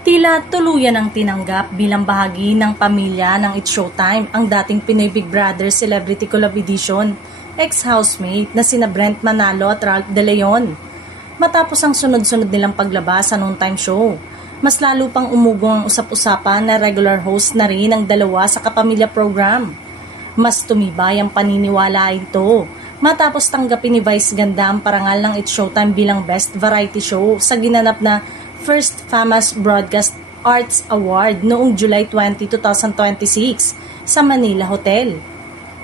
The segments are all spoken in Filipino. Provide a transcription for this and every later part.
Tila tuluyan ang tinanggap bilang bahagi ng pamilya ng It's Showtime ang dating Pinoy Big Brother Celebrity Collab Edition ex-housemate na sina Brent Manalo at Ralph De Leon. Matapos ang sunod-sunod nilang paglabas sa noontime show, mas lalo pang umugong ang usap-usapan na regular host na rin ang dalawa sa kapamilya program. Mas tumibay ang paniniwala ito matapos tanggapin ni Vice Ganda ang parangal ng It's Showtime bilang Best Variety Show sa ginanap na First Famous Broadcast Arts Award noong July 20, 2026 sa Manila Hotel.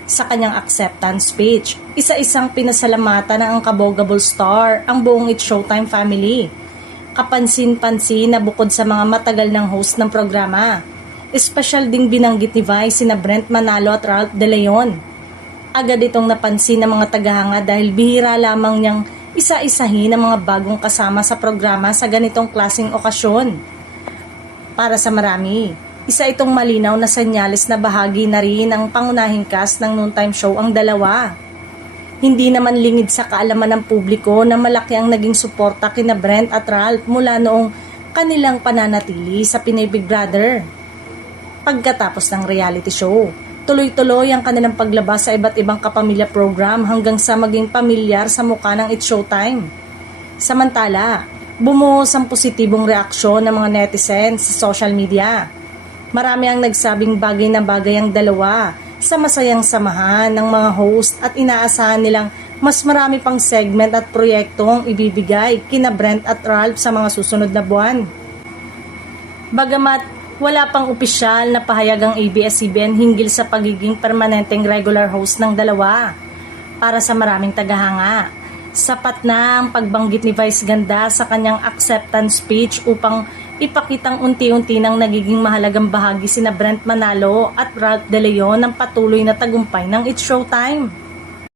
Sa kanyang acceptance speech, isa-isang pinasalamatan ng kabogable star ang buong It's Showtime family. Kapansin-pansin na bukod sa mga matagal ng host ng programa, espesyal ding binanggit ni Vice sina Brent Manalo at Ralph De Leon. Agad itong napansin ng mga tagahanga dahil bihira lamang niyang isa-isahin ang mga bagong kasama sa programa sa ganitong klaseng okasyon. Para sa marami, isa itong malinaw na senyales na bahagi na rin ng pangunahing cast ng noontime show ang dalawa. Hindi naman lingid sa kaalaman ng publiko na malaki ang naging suporta kina Brent at Ralph mula noong kanilang pananatili sa Pinoy Big Brother. Pagkatapos ng reality show, tuloy-tuloy ang kanilang paglabas sa iba't ibang kapamilya program hanggang sa maging pamilyar sa mukha ng It's Showtime. Samantala, bumuhos ang positibong reaksyon ng mga netizens sa social media. Marami ang nagsabing bagay na bagay ang dalawa sa masayang samahan ng mga host at inaasahan nilang mas marami pang segment at proyektong ibibigay kina Brent at Ralph sa mga susunod na buwan. Bagamat wala pang opisyal na pahayag ang ABS-CBN hinggil sa pagiging permanenteng regular host ng dalawa. Para sa maraming tagahanga, sapat na ang pagbanggit ni Vice Ganda sa kanyang acceptance speech upang ipakitang unti-unti nang nagiging mahalagang bahagi sina Brent Manalo at Ralph De Leon ng patuloy na tagumpay ng It's Showtime.